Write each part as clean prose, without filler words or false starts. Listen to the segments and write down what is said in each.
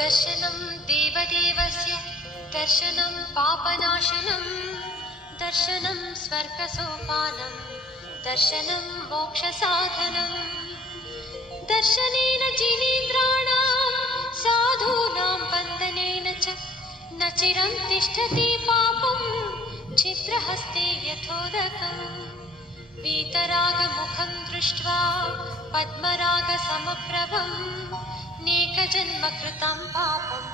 दर्शनं देवदेवस्य दर्शनं पापनाशनं दर्शनं स्वर्गसोपानं दर्शनं मोक्षसाधनं दर्शनेन जिनेन्द्राणां साधूनां बन्धनेन च न चिरं तिष्ठति पापं छिद्रहस्ते यथोदकम् वीतरागमुखं दृष्ट्वा पद्मरागसमप्रभं नेकजन्मकृतं पापं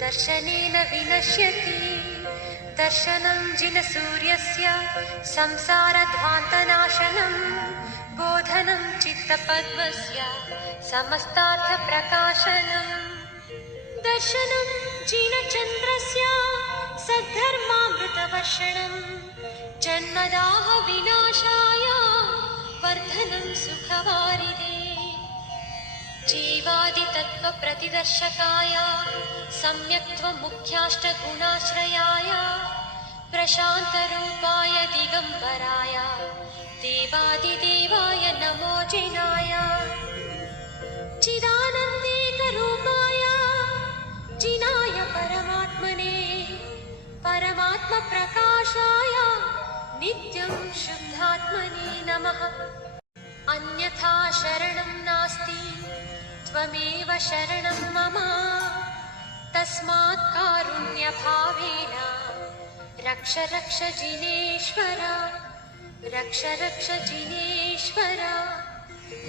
दर्शनेन विनश्यति दर्शनं जिनसूर्यस्य संसारध्वान्तनाशनं बोधनं चित्तपद्मस्य समस्तार्थप्रकाशनम् दर्शनं जिनचन्द्रस्य सद्धर्मामृतवर्षणं जन्मदाह विनाशाय वर्धनं सुखवारिधे जीवादितत्त्वप्रतिदर्शकाय सम्यक्त्वमुख्याष्टगुणाश्रयाय प्रशान्तरूपाय दिगम्बराय देवादिदेवाय नमो जिनाय चिदानन्देकरूपाय जिनाय परमात्मने परमात्मप्रकाशाय नित्यं शुद्धात्मने नमः। अन्यथा शरणं नास्ति त्वमेव शरणं मम तस्मात् कारुण्यभावेन रक्ष रक्ष जिनेश्वर रक्ष रक्ष जिनेश्वर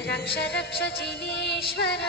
रक्ष रक्ष जिनेश्वर।